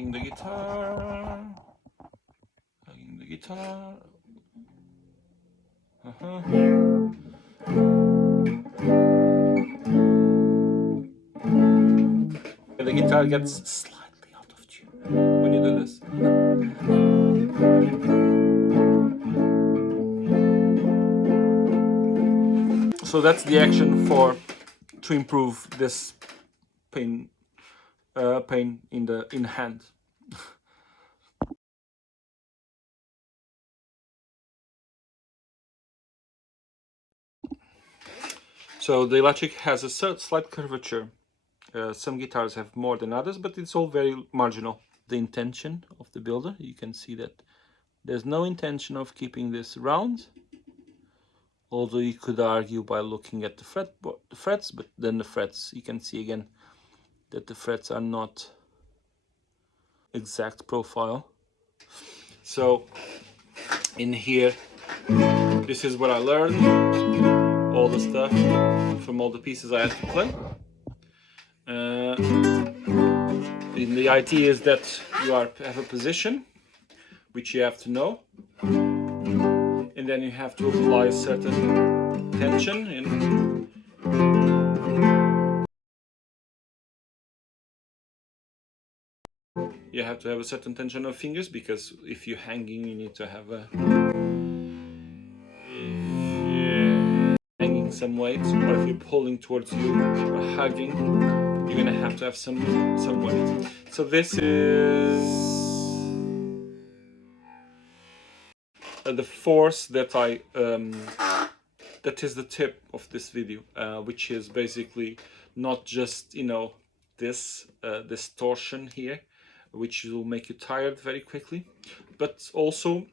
hugging the guitar, hugging the guitar. The guitar gets slightly out of tune when you do this. So that's the action to improve this pain in the hand. So the electric has a slight curvature. Some guitars have more than others, but it's all very marginal. The intention of the builder, you can see that there's no intention of keeping this round, although you could argue by looking at the frets, but then the frets, you can see again that the frets are not exact profile. So in here, this is what I learned, all the stuff from all the pieces I had to play. And the idea is that you have a position which you have to know, and then you have to apply a certain tension you have to have a certain tension of fingers, because if you're hanging you need to have a hanging some weight, or if you're pulling towards you or hugging, you're gonna have to have some weight. So this is the force that that is the tip of this video, which is basically not just, you know, this torsion here, which will make you tired very quickly, but also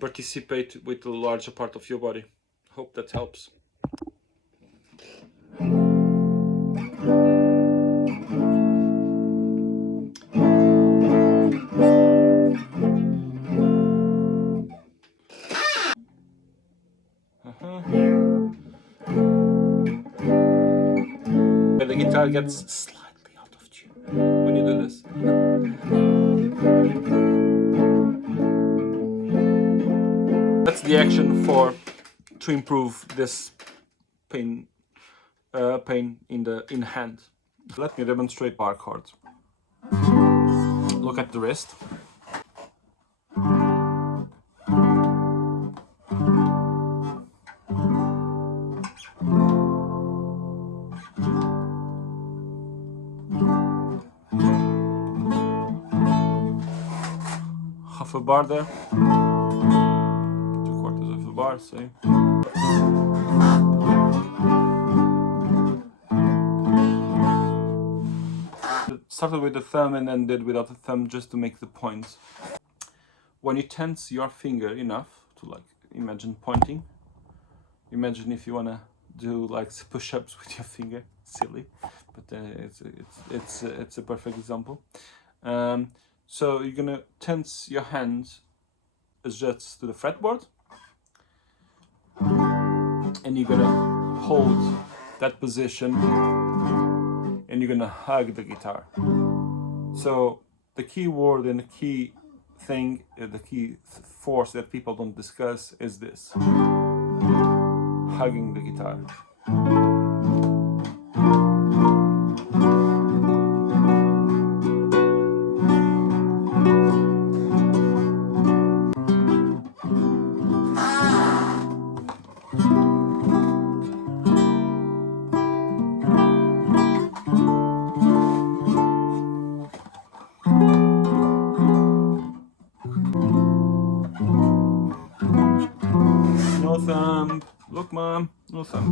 participate with the larger part of your body. Hope that helps. The guitar gets slightly out of tune when you do this. That's the action to improve this pain in hand. Let me demonstrate bar chords. Look at the wrist. Half a bar there, 3/4 of a bar, say. Started with the thumb and then did without the thumb, just to make the points. When you tense your finger enough to, like, imagine pointing. Imagine if you wanna do like push-ups with your finger, silly, but it's a perfect example. So you're gonna tense your hands just to the fretboard, and you're gonna hold that position, and you're gonna hug the guitar. So the key word and the key thing, the key force that people don't discuss is this: hugging the guitar. No thumb. Look, Mom. No thumb.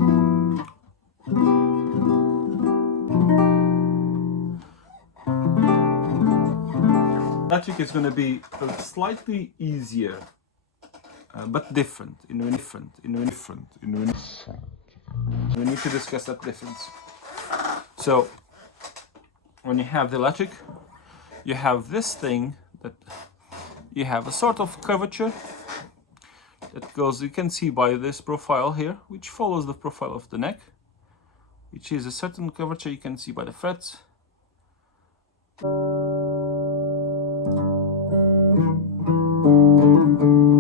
Electric is going to be slightly easier, but different. We need to discuss that difference. So, when you have the electric, you have this thing that you have a sort of curvature that goes, you can see by this profile here, which follows the profile of the neck, which is a certain curvature you can see by the frets. Thank